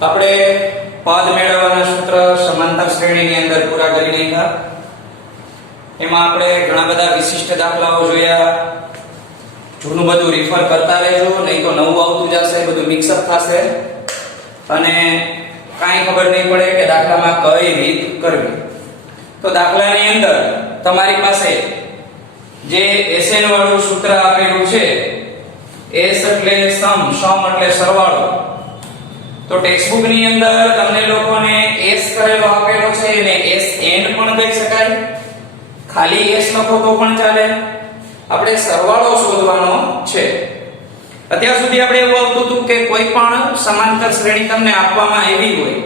આપણે પદ મેળવવાના સૂત્ર સમાંતર શ્રેણીની અંદર પૂરા કરી નાખ્યા. એમાં આપણે ઘણા બધા વિશિષ્ટ દાખલાઓ જોયા. જૂનું બધું રિફર કરતા રહેજો, નહીં તો નવું આવતું જશે, બધું મિક્સઅપ થશે અને કાંઈ ખબર નહીં પડે કે દાખલામાં કઈ રીત કરવી. તો દાખલાની અંદર તમારી પાસે જે SN વાળું સૂત્ર આપેલું છે, S એટલે સમ એટલે સરવાળો. તો ટેક્સ્ટબુક ની અંદર તમને લોકોને S કરેલો આપેલો છે અને S એન્ડ પણ કહી શકાય, ખાલી S લખો તો પણ ચાલે. આપણે સરવાળો શોધવાનો છે. અત્યાર સુધી આપણે એવું આવતું હતું કે કોઈ પણ સમાંતર શ્રેણી તમને આપવામાં આવી હોય,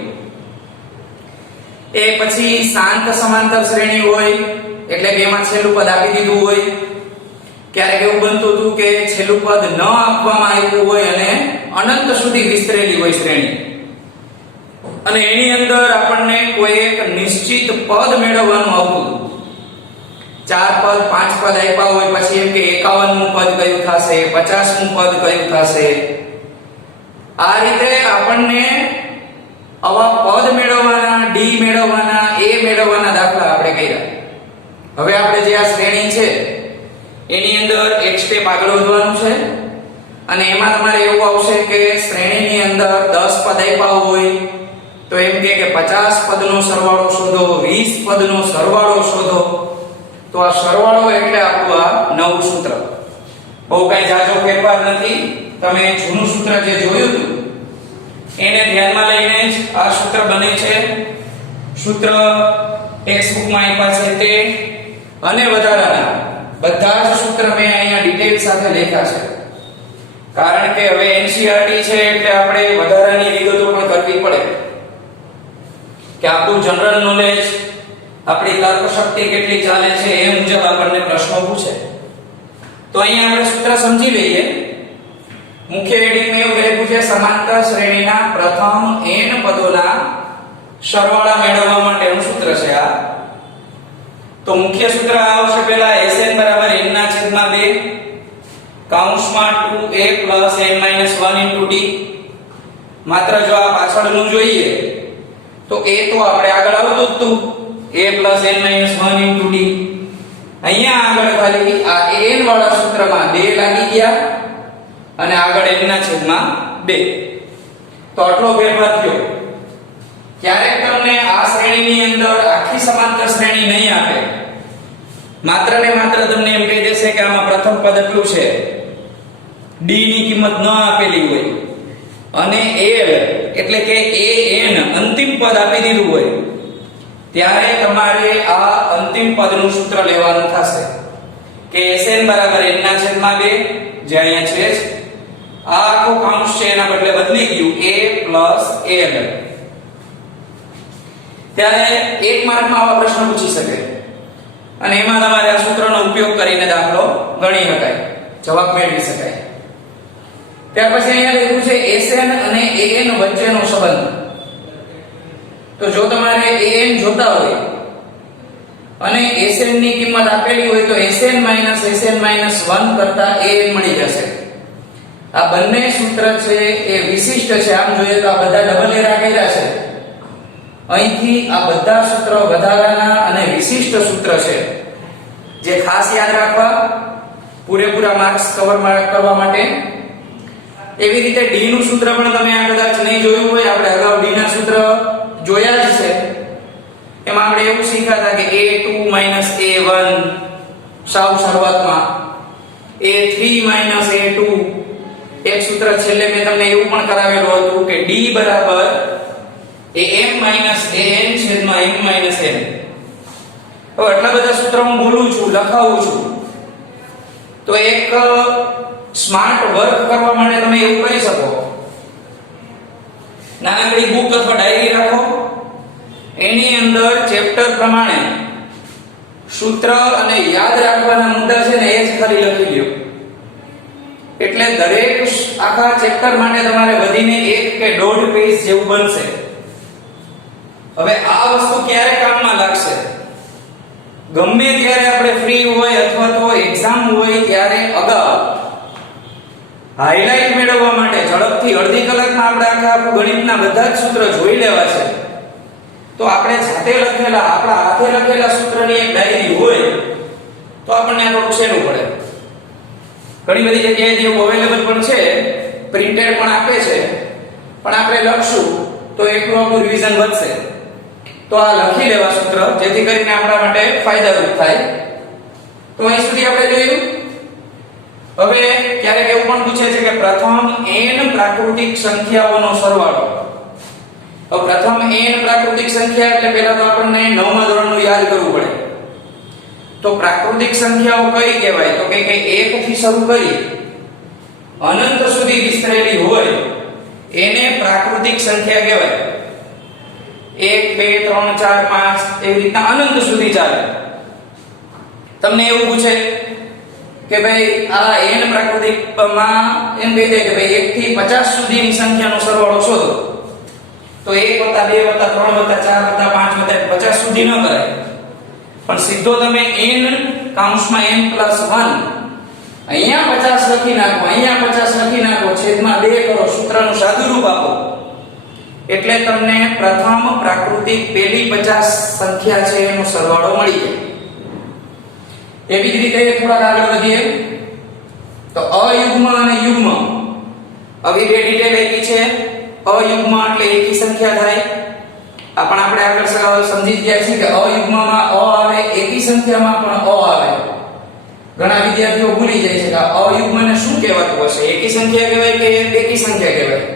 એ પછી શાંત સમાંતર શ્રેણી હોય એટલે કે એમાં છેલ્લું પદ આપી દીધું હોય. ક્યારેક એવું બનતું હતું કે છેલ્લું પદ ન આપવામાં આવ્યું હોય અને અનંત સુધી વિસ્તરેલી હોય શ્રેણી, અને એની અંદર આપણને કોઈ એક નિશ્ચિત પદ મેળવવાનું આવતું હતું. 4 પદ 5 પદ આપ્યા હોય, પછી એમ કે 51મું પદ કયું થશે, 50મું પદ કયું થશે. આ રીતે આપણને આવા પદ મેળવવાના, ડી મેળવવાના, એ મેળવવાના દાખલા આપણે કર્યા. હવે આપણે જે આ શ્રેણી છે એની અંદર એક સ્ટેપ આગળ વધવાનું છે અને એમાં તમારે એવું આવશે કે શ્રેણીની અંદર 10 પદ આપ્યા હોય તો એમ કે 50 પદનો સરવાળો શોધો, 20 પદનો સરવાળો શોધો. તો આ સરવાળો એટલે આપણું આ નવું સૂત્ર. બહુ કઈ જાજો ફેરફાર નથી. તમે જૂનું સૂત્ર જે જોયું હતું એને ધ્યાનમાં લઈને જ આ સૂત્ર બને છે. સૂત્ર ટેક્સ્ટબુકમાં આપ્યા છે તે અને વધારાના બધા જ સૂત્ર મેં અહીંયા ડિટેલ સાથે લખ્યા છે. કારણ કે હવે NCERT છે એટલે આપણે વધારાની વિગતો પણ કરવી પડે કે આપણું જનરલ નોલેજ, આપણી તર્ક શક્તિ કેટલી ચાલે છે એ મુજબ આપણને પ્રશ્નો પૂછે. તો અહીંયા આપણે સૂત્ર સમજી લઈએ. મુખ્ય હેડિંગમાં એવું લખ્યું છે સમાંતર શ્રેણીના પ્રથમ n પદોના સરવાળા મેળવવા માટેનું સૂત્ર છે આ. તો મુખ્ય સૂત્ર આવશે પહેલા Sn બરાબર n ના છેદમાં 2 કૌંસમાં 2a n 1 d. માત્ર જો આ પાછળનું જોઈએ તો a તો આપણે આગળ આવતું જ હતું, a n 1 d. અહીંયા આગળ ખાલી આ an વાળા સૂત્રમાં 2 લાગી ગયા અને આગળ n ના છેદમાં 2. તો આટલો ફેરફાર થયો. ક્યારેક તમને આ શ્રેણીની અંદર આખી સમાંતર શ્રેણી નહીં આપે, માત્ર ને માત્ર તમને એમ કહી દેશે કે આમાં પ્રથમ પદ એટલું છે, d ની કિંમત ન આપેલી હોય અને l એટલે કે an અંતિમ પદ આપી દીધું હોય, ત્યારે તમારે આ અંતિમ પદનું સૂત્ર લેવાનું થશે કે Sn બરાબર n ના છેદમાં 2 જે અહીંયા છે જ. આ આખો કૌંસ છે એના બદલે બદલી ગયું a l. ત્યારે એક માર્કમાં આવા પ્રશ્ન પૂછી શકે અને એમાં તમારે આ સૂત્રનો ઉપયોગ કરીને દાખલો ગણી શકાય, જવાબ મેળવી શકાય. ત્યાર પછી અહીંયા લખ્યું છે Sn અને an વચ્ચેનો સંબંધ. તો જો તમારે an જોતા હોય અને Sn ની કિંમત આપેલી હોય તો Sn Sn 1 કરતા an મળી જશે. આ બંને સૂત્ર છે એ વિશિષ્ટ છે. આમ જોઈએ તો આ બધા ડબલ એ રાખેલા છે. અહીંથી આ બધા સૂત્ર વધારાના અને વિશિષ્ટ સૂત્ર છે જે ખાસ યાદ રાખવા, પૂરેપૂરા માર્ક્સ કવર કરવા માટે. એવી રીતે d નું સૂત્ર પણ તમે આ કદાચ નહીં જોયું હોય, આપણે અગાઉ d ના સૂત્ર જોયા જ છે. એમાં આપણે એવું શીખ્યા હતા કે a2 a1 સાવ શરૂઆતમાં, a3 a2. એક સૂત્ર છેલ્લે મેં તમને એવું પણ કરાવેલું હતું કે d બરાબર am an છેદમાં m n. હવે આટલા બધા સૂત્રો હું બોલું છું, લખાવું છું, તો એક સ્માર્ટ વર્ક કરવા માટે તમે એવું કરી શકો, નાનકડી બુક અથવા ડાયરી રાખો, એની અંદર ચેપ્ટર પ્રમાણે સૂત્ર અને યાદ રાખવાના મુદ્દા છે ને એ જ ખાલી લખી લ્યો. એટલે દરેક આખા ચેપ્ટર માટે તમારે વધીને 1 કે 1.5 પેજ જેવું બનશે. હવે આ વસ્તુ ક્યારે કામમાં લાગશે? ગમે ત્યારે આપણે ફ્રી હોય અથવા તો એક્ઝામ હોય ત્યારે અગાઉ હાઇલાઇટ મેળવવા માટે, ઝડપથી અડધી કલાકમાં આપણે આખું ગણિતના બધા જ સૂત્ર જોઈ લેવા છે, તો આપણે જાતે લખેલા આપણા હાથે લખેલા સૂત્રની એક ડાયરી હોય તો આપણને આ થોડું સહેલું પડે. ઘણી બધી જગ્યાએ જે અવેલેબલ પણ છે, પ્રિન્ટેડ પણ આપે છે, પણ આપણે લખશું તો એટલું આપણું રિવિઝન વધશે. તો આ લખી લેવા સૂત્ર, જેથી કરીને આપણા માટે ફાયદારૂપ થાય. તો અહીં સુધી આપણે જોયું. હવે ક્યારેક એવું પણ પૂછે છે કે પ્રથમ n પ્રાકૃતિક સંખ્યાઓનો સરવાળો. તો પ્રથમ n પ્રાકૃતિક સંખ્યા એટલે પહેલા તો આપણને 9મા ધોરણનું યાદ કરવું પડે. તો પ્રાકૃતિક સંખ્યાઓ કઈ કહેવાય? તો કે 1 થી શરૂ કરી અનંત સુધી વિસ્તરેલી હોય એને પ્રાકૃતિક સંખ્યા કહેવાય. 1 2 3 4 5 એવી રીતના અનંત સુધી ચાલે. તમને એવું પૂછે કે ભાઈ આ n પ્રાકૃતિકમાં એમ કહી દે કે ભાઈ 1 થી 50 સુધીની સંખ્યાનો સરવાળો શોધો. તો 1 + 2 + 3 + 4 + 5 + 50 સુધી ન કરાય, પણ સીધો તમે n કૌંસમાં n + 1 અહીંયા 50 લખી નાખો, અહીંયા 50 લખી નાખો, છેદમાં 2 કરો, સૂત્રનું સાદું રૂપ આપો, એટલે તમને પ્રથમ પ્રાકૃતિક પહેલી 50 સંખ્યા છે એનો સરવાળો મળી જાય. એવી જ રીતે થોડા આગળ વધીએ તો અયુગ્મ અને યુગ્મ, આવી બે ડિટેલ આપી છે. અયુગ્મ એટલે એકી સંખ્યા થાય. આ પણ આપણે આગળ સમજી ગયા છીએ કે અયુગ્મમાં અ આવે, એકી સંખ્યામાં પણ અ આવે. ઘણા વિદ્યાર્થીઓ ભૂલી જાય છે કે અયુગ્મને શું કહેવાતું હશે, એકી સંખ્યા કહેવાય કે બેકી સંખ્યા કહેવાય.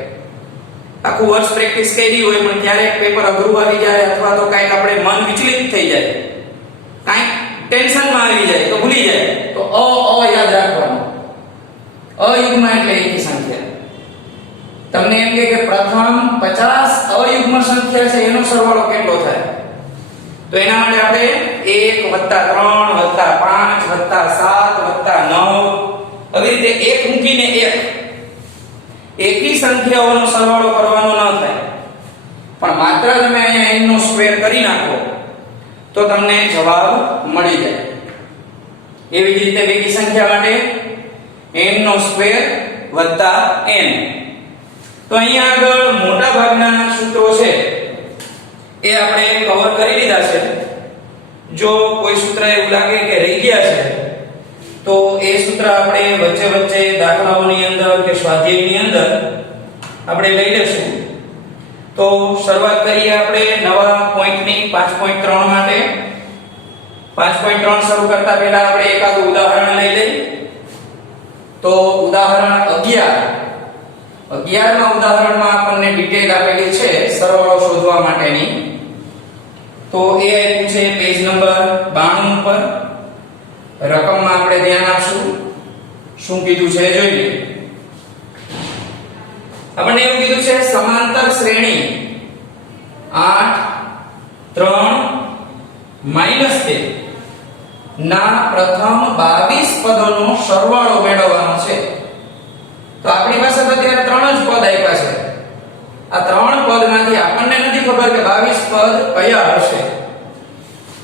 આખું વર્ષ પ્રેક્ટિસ કરી હોય પણ ક્યારેક પેપર અઘરું આવી જાય અથવા તો કાંઈક આપણે મન વિચલિત થઈ જાય, કાંઈક ટેન્શનમાં આવી જાય તો ભૂલી જાય, તો અ યાદ રાખવાનું. અયુગ્મ એટલે એકી સંખ્યા. તમને એમ કહે કે પ્રથમ 50 અયુગ્મ સંખ્યા છે એનો સરવાળો કેટલો થાય? તો એના માટે આપણે 1 + 3 + 5 + 7 + 9 આવી રીતે એક મૂકીને એકી સંખ્યાઓનો સરવાળો કરવાનો ન થાય, પણ માત્ર તમે અહીંયા n નો સ્ક્વેર કરી નાખો તો તમને જવાબ મળી જાય. એવી જ રીતે બેકી સંખ્યા માટે n નો સ્ક્વેર + n. તો અહીંયા આગળ મોટા ભાગના સૂત્રો છે એ આપણે કવર કરી લીધા છે. જો કોઈ સૂત્ર એવું લાગે કે રહી ગયા છે તો એ સૂત્ર આપણે વચ્ચે વચ્ચે દાખલાઓની અંદર કે સ્વાધ્યાયની અંદર આપણે લઈ લેશું. તો શરૂઆત કરીએ આપણે નવા પોઈન્ટની 5.3 માટે. 5.3 શરૂ કરતા પહેલા આપણે એકાદું ઉદાહરણ લઈ લઈએ. તો ઉદાહરણ 11માં ઉદાહરણમાં આપણને ડિટેલ આપેલી છે સરવાળો શોધવા માટેની. તો એ આપ્યું છે પેજ નંબર 92 ઉપર. રકમમાં આપણે ધ્યાન આપશું, શું કીધું છે જોઈ લઈએ. આપણને એવું કીધું છે સમાંતર શ્રેણી 8 3 -2 ના પ્રથમ 22 પદોનો સરવાળો મેળવવાનો છે. તો આપણી પાસે તો અત્યારે 3 જ પદ આપ્યા છે. આ 3 પદમાંથી આપણને નથી ખબર કે 22 પદ કયા હશે,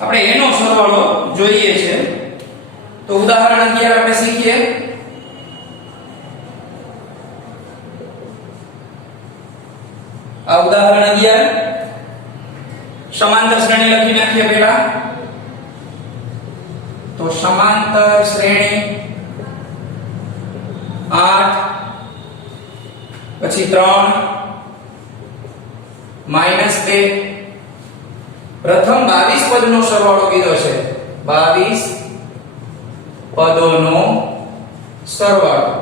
આપણે એનો સરવાળો જોઈએ છે. તો ઉદાહરણ 11 આપણે શીખીએ. આ ઉદાહરણ 11 સમાંતર શ્રેણી લખી નાખીએ પહેલા. તો સમાંતર શ્રેણી 8 પછી 3 -2 પ્રથમ 22 પદનો સરવાળો કીધો છે. 22 પદોનો સરવાળો.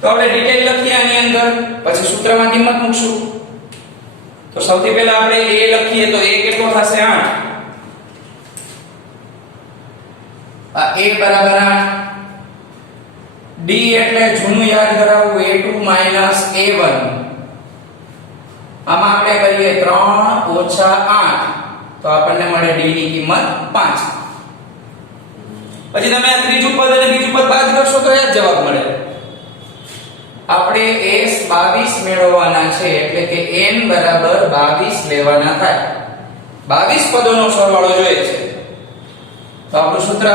તો આપણે ડિટેલ લખીએ આની અંદર, પછી સૂત્રમાં કિંમત મૂકશું. તો સૌથી પહેલા આપણે a લખીએ તો a કેટલો થશે? 8. આ a બરાબર 8. d એટલે જૂનું યાદ કરાવવું, a2 - a1. આમાં આપણે કરીએ 3 - 8 તો આપણને મળે d ની કિંમત 5. પછી તમે આ ત્રીજું પદ અને બીજું પદ બાદ કરશો તો એ જ જવાબ મળે. આપણે s 22 મેળવવાના છે એટલે કે n બરાબર 22 લેવાના થાય. 22 પદોનો સરવાળો જોઈએ છે. તો આપણું સૂત્ર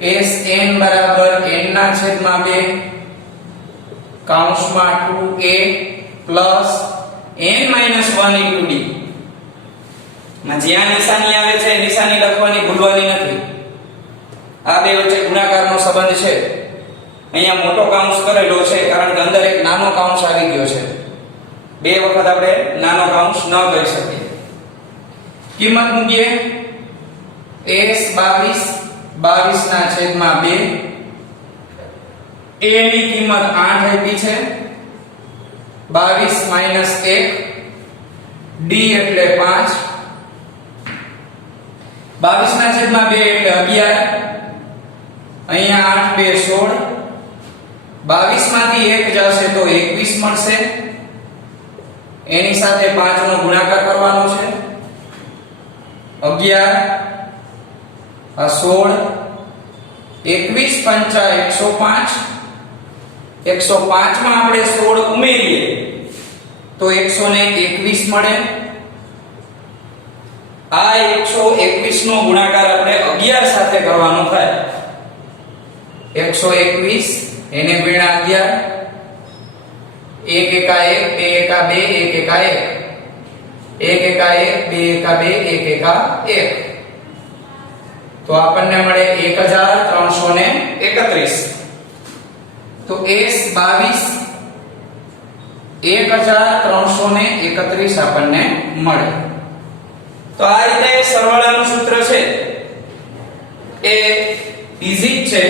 Sn બરાબર n ના છેદમાં 2 કૌંસમાં 2a plus n minus 1 into d માં જ્યાં નિશાની આવે છે નિશાની લખવાની ભૂલવાની નથી. આ બે વચ્ચે ગુણાકારનો સંબંધ છે. અહીંયા મોટો કૌંસ કરેલો છે કારણ કે અંદર એક નાનો કૌંસ આવી ગયો છે. બે વખત આપણે નાનો કૌંસ ન કરી શકીએ. કિંમત મૂકીએ. s 22 ના છેદમાં 2 a ની કિંમત 8 આપી છે 22 માઈનસ 1 d એટલે 5 22 ના છેદમાં 2 એટલે 11 અહીંયા 8 2 16 22 માંથી 1 જશે તો 21 મળશે. એની સાથે 5 નો ગુણાકાર કરવાનો છે 11 આ 16 21 પંચા 105 105 માં આપણે 16 ઉમેરીએ તો 121 મળે. આ 121 નો ગુણાકાર આપણે 11 સાથે કરવાનો થાય 121 એને ગુણ્યા 11 1 એકા 1 2 એકા 2 1 એકા 1 1 એકા 1 2 એકા 2 1 એકા 1 તો આપણને મળે 1331. તો s 22 1331 આપણને મળે. તો આ રીતે સરવાળાનું સૂત્ર છે એ ઈઝી છે.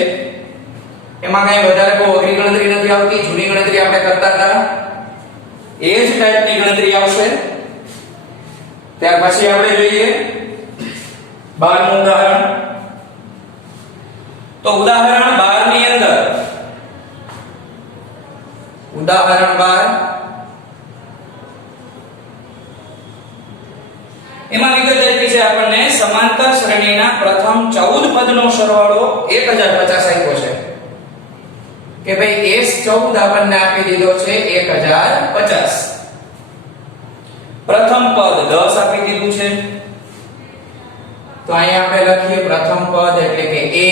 એમાં કઈ વધારે બહુ અઘરી ગણતરી નથી આવતી. જૂની ગણતરી આપણે કરતા હતા એ જ ટાઈપની ગણતરી આવશે. ત્યાર પછી આપણે જોઈએ 12મું ઉદાહરણ. તો ઉદાહરણ 12 ની અંદર ઉદાહરણ 12 એમાં વિગત આપી છે આપણને સમાંતર શ્રેણીના પ્રથમ 14 પદનો સરવાળો 1050 આપ્યો છે કે ભાઈ s14 આપણને આપી દીધો છે 1050. પ્રથમ પદ 10 આપી દીધું છે તો અહીંયા આપણે લખીએ પ્રથમ પદ એટલે કે a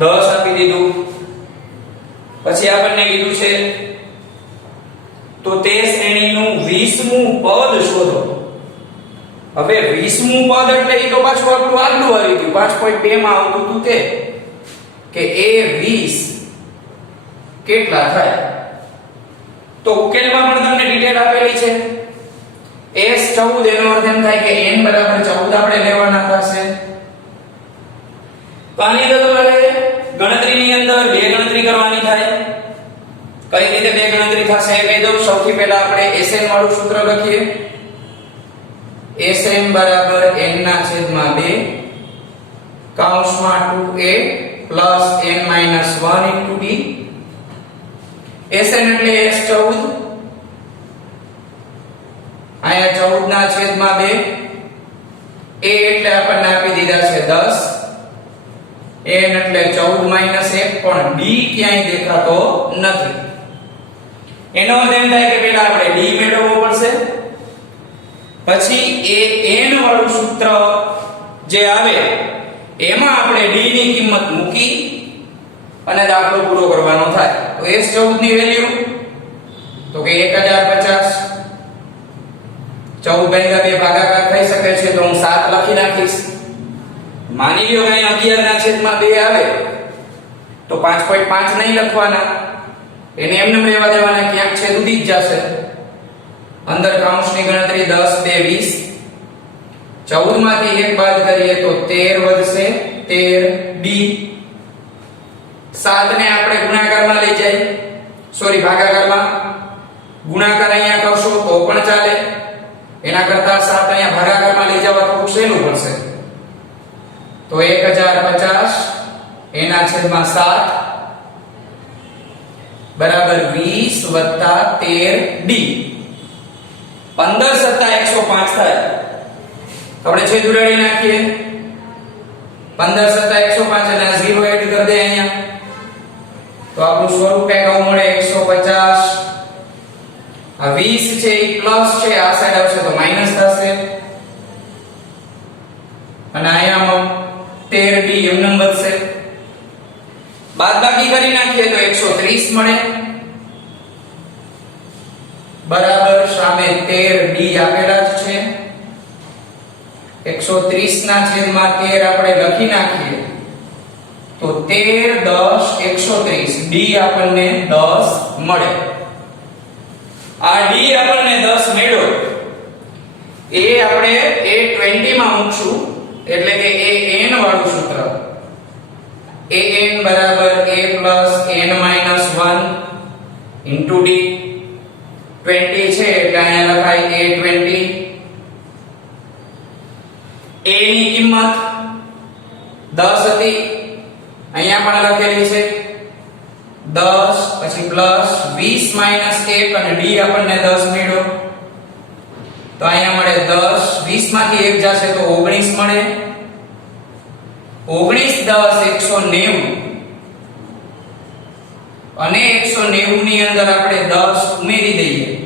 10 આપી દીધું. પછી આપણને કીધું છે તો તે શ્રેણીનું 20મું પદ શોધો. હવે 20મું પદ એટલે એ તો પાછું આપણું આગલું આવી ગયું 5.2 માં આવતું હતું તે કે a 20 કેટલા થાય. તો ઉકેલમાં પણ તમને ડિટેલ આપેલી છે. s14 એનો અર્થ એમ થાય કે n બરાબર 14 આપણે લેવાના થશે. તો આની અંદર તમારે ગણતરીની અંદર બે ગણતરી કરવાની થાય. કઈ રીતે બે ગણતરી થશે એ કહી દઉં. સૌથી પહેલા આપણે Sn વાળું સૂત્ર લખીએ. Sn બરાબર n ના છેદમાં 2 કૌંસમાં 2a plus n minus 1 into d. Sn એટલે s14 આયા 14 ના છેદમાં 2 a એટલે આપણને આપી દીધા છે 10 n એટલે 14 માઈનસ 1 પણ d ક્યાંય દેખાતો નથી. એનો અર્થ એમ થાય કે પહેલા આપણે d મેળવવો પડશે પછી એ n વાળું સૂત્ર જે આવે એમાં આપણે d ની કિંમત મૂકી અને દાખલો પૂરો કરવાનો થાય. તો s14 ની વેલ્યુ તો કે 1050 14 ભાગ્યા 2 ભાગાકાર થઈ શકે છે તો હું 7 લખી નાખીશ. માની લ્યો કે 11 ના છેદમાં 2 આવે તો 5.5 નહીં લખવાના એને એમને રહેવા દેવાના ક્યાંક છેદ ઉડી જ જશે. અંદર કૌંસની ગણતરી 10 2 20 14 માંથી 1 બાદ કરીએ તો 13 વધશે 13d. 7 ને આપણે ગુણાકારમાં લઈ જઈએ સોરી ભાગાકારમાં. ગુણાકાર અહીંયા કરશો તો પણ ચાલે એના કરતા 7 અહીંયા ભાગાકારમાં લઈ જવા થોડું સહેલું પડશે. તો 1050 એના છેદમાં 7 બરાબર 20 13d. 15 સત્તા 105 થાય. આપણે છેદ ઉડાડી નાખીએ. 15 સત્તા 105 અને 0 એડ કરી દે અહીંયા તો આપણું સ્વરૂપ એક આવું મળે 150. આ 20 છે એ પ્લસ છે આ સાઈડ આવશે તો માઈનસ થશે અને અહીંયા 13d એમ નંબર બાદબાકી કરી નાખીએ તો 130 મળે બરાબર સામે 13 ડી આપેલા જ છે 130 ના છેદમાં 13 આપણે લખી નાખીએ તો 13 10 130 ડી આપણને 10 મળે આ ડી આપણને 10 મળ્યો એ આપણે A20 માં મૂકશું એટલે કે an વાળું સૂત્ર an બરાબર a n 1 * d 20 છે એટલે અહીંયા લખાય A20 a ની કિંમત 10 હતી અહીંયા પણ લખેલી છે 10 પછી પ્લસ 20 1 અને d આપણને 10 મળ્યો તો અહીંયા મળે 10 20 માંથી 1 જશે તો 19 મળે 19 10 190 અને 190 ની અંદર આપણે 10 ઉમેરી દઈએ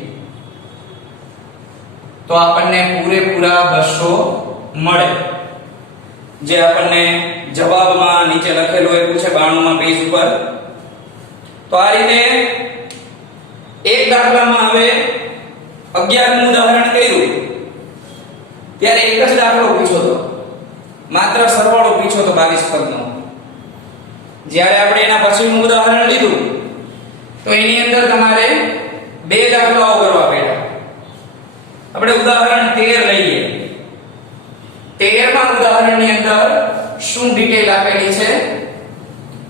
તો આપણને પૂરેપૂરા 200 મળે જે આપણને જવાબમાં નીચે લખેલું હોય છે 92 માં પેજ ઉપર તો આ રીતે એક દાખલામાં હવે 11મું ઉદાહરણ કર્યું ત્યારે એક જ દાખલો પૂછ્યો તો માત્ર સરવાળો પૂછ્યો તો 22 પદનો જ્યારે આપણે એના પછીનું ઉદાહરણ લીધું તો એની અંદર તમારે બે દાખલાઓ કરવા પડ્યા આપણે ઉદાહરણ 13 લઈએ 13માં ઉદાહરણની અંદર શું ડિટેલ આપેલી છે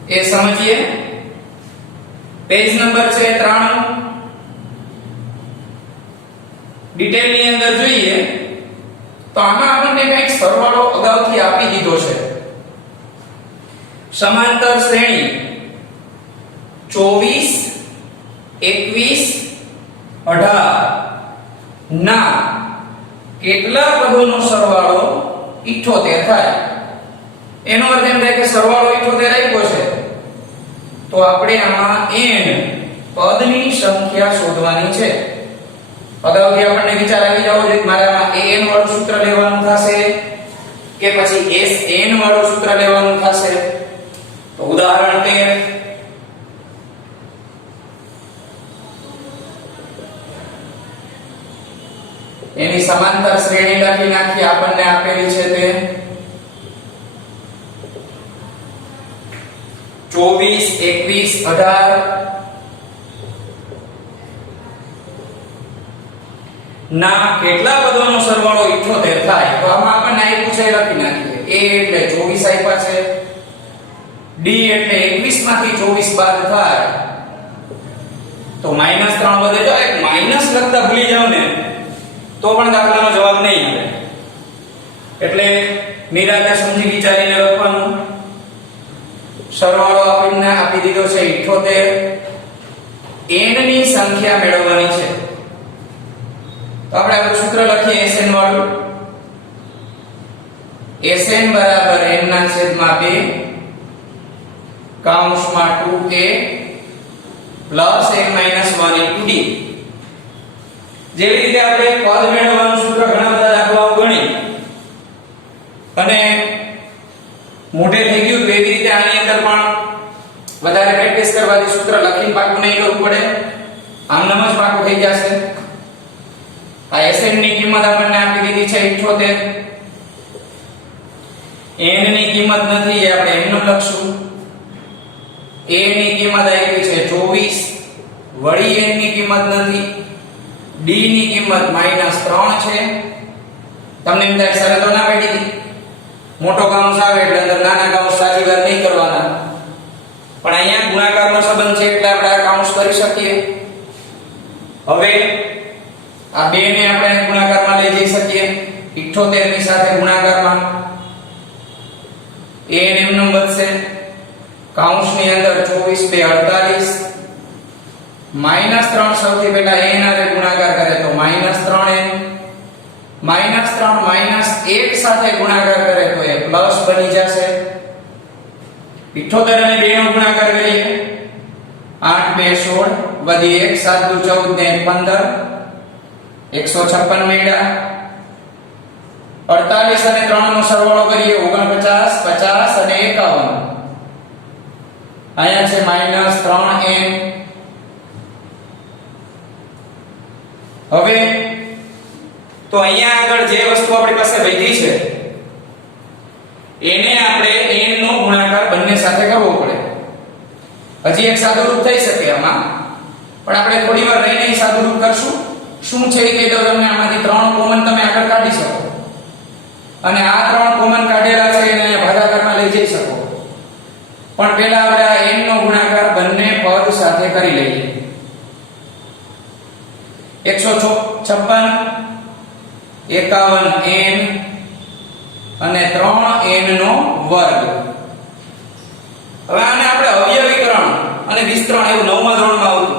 એ સમજીએ પેજ નંબર છે 93 ડિટેલ ની અંદર જોઈએ તો આમાં આપણને કંઈક સરવાળો અગાઉથી આપી દીધો છે સમાંતર શ્રેણી 24 21 18 ના કેટલા પદોનો સરવાળો 78 થાય એનો અર્થ એમ થાય કે સરવાળો 78 આપ્યો છે તો આપણે આમાં n પદની સંખ્યા શોધવાની છે અગાઉથી આપણને વિચાર આવી જવો જોઈએ કે મારે આમાં an વાળું સૂત્ર લેવાનું થશે કે પછી sn વાળું સૂત્ર લેવાનું થશે તો ઉદાહરણ 13 એની સમાંતર શ્રેણી લખી નાખી આપણને આપેલી છે તે 24 21 18 ના કેટલા પદોનો સરવાળો 78 થાય તો આમાં આપણને આપ્યું છે લખી નાખીએ a એટલે 24 આપ્યા છે d એટલે 21 માંથી 24 બાદ થાય તો -3 વધે જો એક માઈનસ લખતા ભૂલી જાવ ને તો પણ દાખલાનો જવાબ નહીં આવે એટલે નિરાતે સમજી વિચારીને લખવાનું સરવાળો આપણને આપી દીધો છે 78 n ની સંખ્યા મેળવવાની છે તો આપણે આપણું સૂત્ર લખીએ sn વાળું sn બરાબર n ના છેદમાં 2 કૌંસમાં 2a plus n minus 1 into d જેવી રીતે આપણે પદ મેળવવાનું સૂત્ર ઘણા બધા દાખલાઓ ગણી અને મોઢે થઈ ગયું તો એવી રીતે આની અંદર પણ વધારે પ્રેક્ટિસ કરવાથી સૂત્ર લખીને પાકું નહીં કરવું પડે આમનામ જ પાકું થઈ જશે આ sn ની કિંમત આપણને આપી દીધી છે 78 n ની કિંમત નથી એ આપણે એમનું લખશું a ની કિંમત આપી છે 24 વળી n ની કિંમત નથી d ની કિંમત -3 છે તમને એમ થાય શરતો ના પડી હતી મોટો કૌંસ આવે એટલે અંદર નાના કૌંસ સાચી વાર નહીં કરવાના પણ અહીંયા ગુણાકારનો સંબંધ છે એટલે આપણે આ કૌંસ કરી શકીએ હવે આ બે ને આપણે ગુણાકારમાં લઈ જઈ શકીએ 78 ની સાથે ગુણાકારમાં a n એમનું વધશે કૌંસની અંદર 24 2 48 -3 સૌથી પહેલા n આરે ગુણાકાર કરે તો -3n -3 -1 સાથે ગુણાકાર કરે તો એ પ્લસ બની જશે 78 અને 2 નો ગુણાકાર કરીએ 8 2 16 વધી 1 7 2 14 ને 15 156 મળ્યા 48 અને 3 નો સરવાળો કરીએ 49 50 અને 51 અહીંયા છે -3n. હવે તો અહીંયા આગળ જે વસ્તુ આપણી પાસે વધી છે એને આપણે n નો ગુણાકાર બંને સાથે કરવો પડે. હજી એક સાદુરૂપ થઈ શકે આમાં, પણ આપણે થોડી વાર રહીને એ સાદુરૂપ કરશું. શું છે કે તો તમને આમાંથી 3 કોમન તમે આગળ કાઢી શકો અને આ 3 કોમન કાઢેલા છે એને અહીંયા ભાગાકારમાં લઈ જઈ શકો. પણ પહેલા આપણે આ n નો ગુણાકાર બંને પદ સાથે કરી લઈએ. 156 51n અને 3n નો વર્ગ. હવે આને આપણે અવયવીકરણ અને વિસ્તરણ એવું 9મા ધોરણમાં આવતું.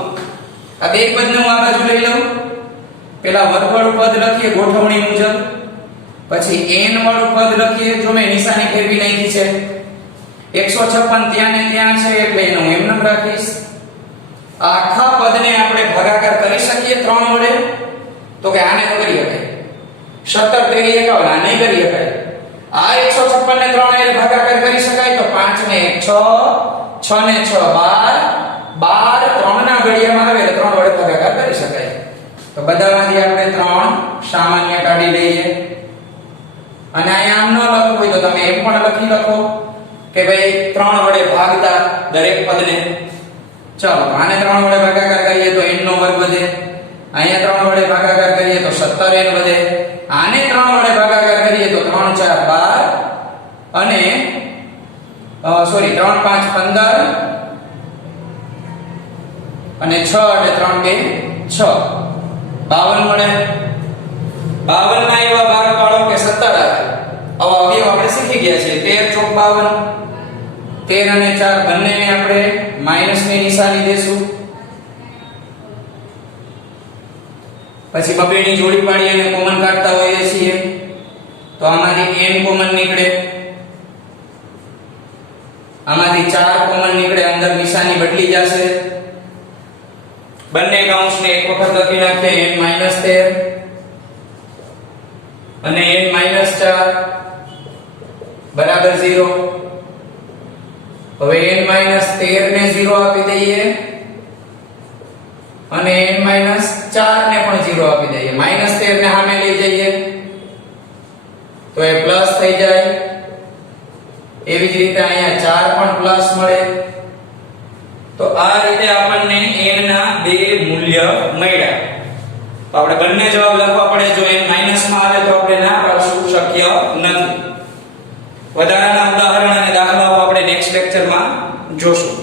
આ બે પદને હું આ બાજુ લઈ લઉં. પેલા વર્ગવાળું પદ લખીએ ગોઠવણી મુજબ, પછી n વાળું પદ લખીએ. જો મેં નિશાની ફેરવી નાખી છે. 156 ત્યાં ને ત્યાં છે એટલે એનું એમનેમ રાખીશ. આખા પદને આપણે ભાગાકાર કરી શકીએ 3 વડે, તો કે આને તો કરી શકાય. 17 તેરી 51 આ નહીં કરી શકાય. આ 156 ને 3 એટલે ભાગાકાર કરી શકાય તો 5 ને 1 6, 6 ને 6 12, 3 ના ઘડિયામાં આવે એટલે 3 વડે ભાગાકાર કરી શકાય. તો બધામાંથી આપણે 3 સામાન્ય કાઢી લઈએ. અને અહીંયા આમ ન લખવું હોય તો તમે એમ પણ લખી લખો કે ભાઈ 3 વડે ભાગતા દરેક પદને. ચાલો આને 3 વડે ભાગાકાર કરીએ તો n નો વર્ગ વધે. અહીંયા 3 વડે ભાગાકાર કરીએ તો 17n વધે. આને 3 વડે ભાગાકાર કરીએ તો 3 4 12 અને 3 5 15 અને 6 એટલે 3 2 6 52 મળે. 52 ના એવા ભાગ પાડો કે 17 આવે. આવા અવયવ આપણે શીખી ગયા છે. 13 ચોક 52. 13 અને 4 બંનેને આપણે માઈનસની નિશાની દેશું. પછી બબેની જોડી પાડી અને કોમન કાઢતા હોઈએ છીએ તો આમાંથી n કોમન નીકળે, આમાંથી 4 કોમન નીકળે. અંદર નિશાની બદલી જશે. બંને કૌંસને એક વખત લખી નાખીએ n - 13 અને n - 4 બરાબર 0. હવે n - 13 ને 0 આપી દઈએ અને n - 4 ને પણ 0 આપી દઈએ. -13 ને સામે લઈ જઈએ તો એ પ્લસ થઈ જાય. એવી જ રીતે અહીંયા 4 પણ પ્લસ મળે. તો આ રીતે આપણને n ના બે મૂલ્ય મળ્યા. તો આપણે બંને જવાબ લખવા પડે. જો n માઈનસ માં આવે તો આપણે ના પાડશું, શક્ય નથી. વધારાના ઉદાહરણ અને દાખલાઓ આપણે નેક્સ્ટ લેક્ચરમાં જોશું.